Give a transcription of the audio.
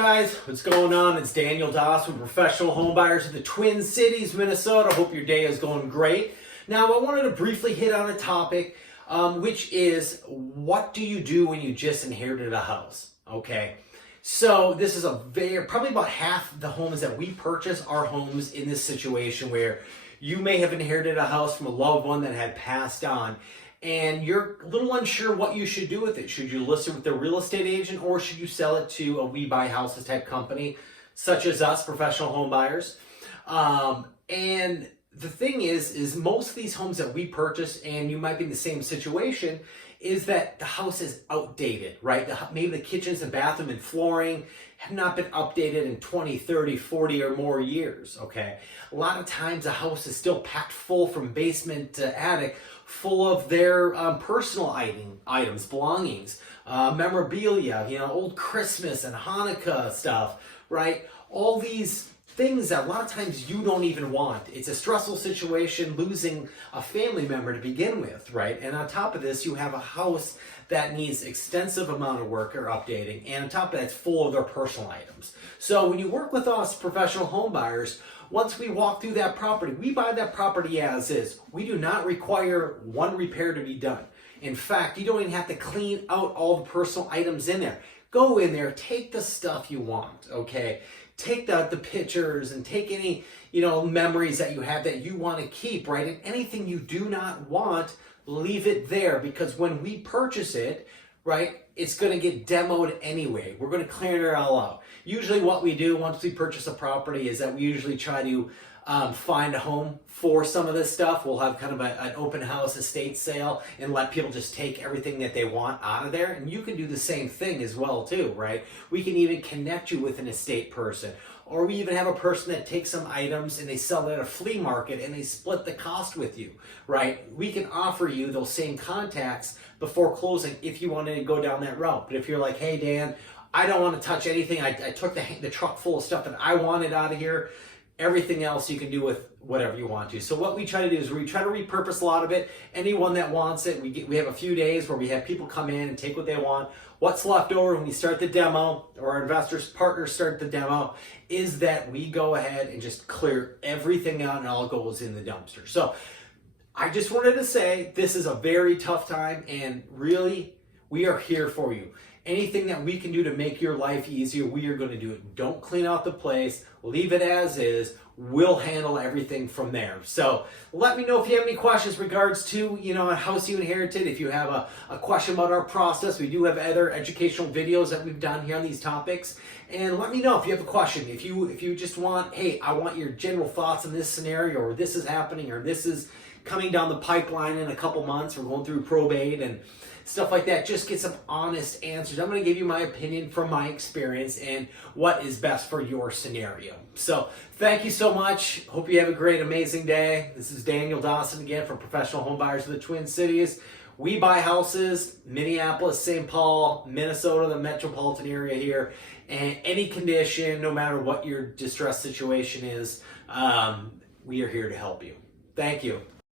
guys, what's going on? It's Daniel Dawson, professional home buyers of the Twin Cities, Minnesota. Hope your day is going great. Now, I wanted to briefly hit on a topic, which is what do you do when you just inherited a house? Okay, so this is probably about half the homes that we purchase are homes in this situation where you may have inherited a house from a loved one that had passed on, and you're a little unsure what you should do with it. Should you list it with the real estate agent, or should you sell it to a We Buy Houses type company, such as us, professional home buyers? And the thing is most of these homes that we purchase, and you might be in the same situation, is that the house is outdated, right? Maybe the kitchens and bathroom and flooring have not been updated in 20, 30, 40 or more years, okay? A lot of times the house is still packed full from basement to attic, full of their personal items, belongings, memorabilia, old Christmas and Hanukkah stuff, right? All these things that a lot of times you don't even want. It's a stressful situation losing a family member to begin with, right? And on top of this, you have a house that needs extensive amount of work or updating, and on top of that, it's full of their personal items. So when you work with us professional home buyers, once we walk through that property, we buy that property as is. We do not require one repair to be done. In fact, you don't even have to clean out all the personal items in there. Go in there, take the stuff you want, okay? Take the pictures and take any, memories that you have that you want to keep, right? And anything you do not want, leave it there, because when we purchase it, right, it's going to get demoed anyway. We're going to clear it all out. Usually what we do once we purchase a property is that we usually try to find a home for some of this stuff. We'll have kind of an open house estate sale and let people just take everything that they want out of there. And you can do the same thing as well too, right? We can even connect you with an estate person, or we even have a person that takes some items and they sell it at a flea market and they split the cost with you, right? We can offer you those same contacts before closing if you wanted to go down that route. But if you're like, hey Dan, I don't want to touch anything. I took the truck full of stuff that I wanted out of here. Everything else you can do with whatever you want to. So what we try to do is we try to repurpose a lot of it. Anyone that wants it, we have a few days where we have people come in and take what they want. What's left over when we start the demo, or our investors partners start the demo, is that we go ahead and just clear everything out and all goes in the dumpster. So I just wanted to say this is a very tough time, and really we are here for you. Anything that we can do to make your life easier, we are going to do it. Don't clean out the place. Leave it as is. We'll handle everything from there. So let me know if you have any questions regards to, a house you inherited. If you have a question about our process, we do have other educational videos that we've done here on these topics. And let me know if you have a question. If you just want, hey, I want your general thoughts on this scenario, or this is happening, or this is coming down the pipeline in a couple months, we're going through probate and stuff like that, just get some honest answers. I'm going to give you my opinion from my experience and what is best for your scenario. So thank you so much. Hope you have a great, amazing day. This is Daniel Dawson again from Professional Home Buyers of the Twin Cities. We buy houses, Minneapolis, St. Paul, Minnesota, the metropolitan area here, and any condition, no matter what your distress situation is, we are here to help you. Thank you.